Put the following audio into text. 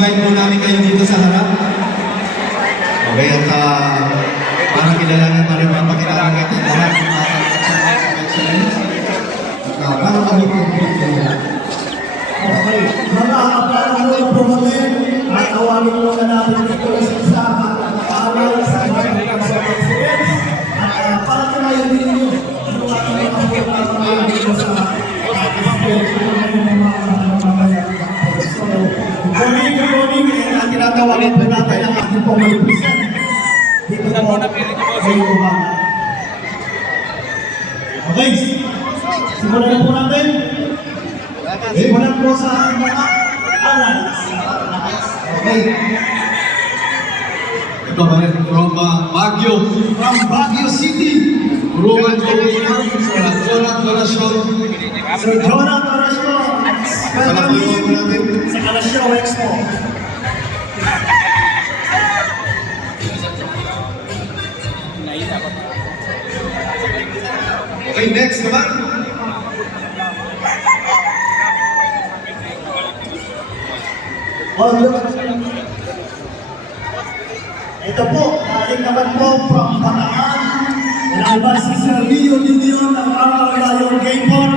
invite po namin kayo dito sa harap. Okay, at para kilalanin pa rin mapakilala natin lahat ng mga excellence. At para kami complete nila. Okay, mga kaparang mo yung promotin, at awagin mo na natin dito sa isa at paalala sa mga excellence. At para tumayo din nyo, ano ating mga tumayo dito sa So, good morning, and tinatawagan po natin ang ating pong mag-present. Dito po, kayo po ba? Okay, simulan po natin. Simulan po sa mga alay. Okay. Ito ba rin from Baguio. From Baguio City. Ruben Tolina, Jonah Corazon. Sir Jonah Torresco. Welcome natin. sa Kalasyaw Expo. Okay, next naman. Ito po, galing naman po from Bataan. Wala ba si Sir Rio Linion ng Arayong Game Board?